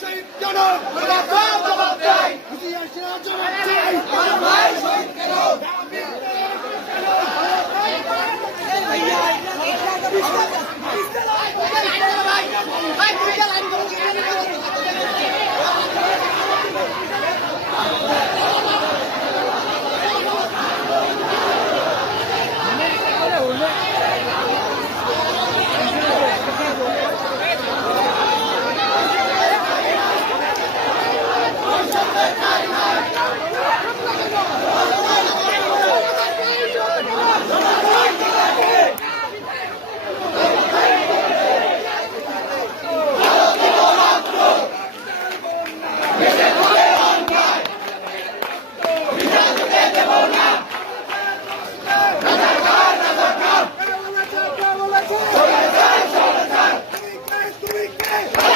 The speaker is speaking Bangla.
শহীদ কেন Hey!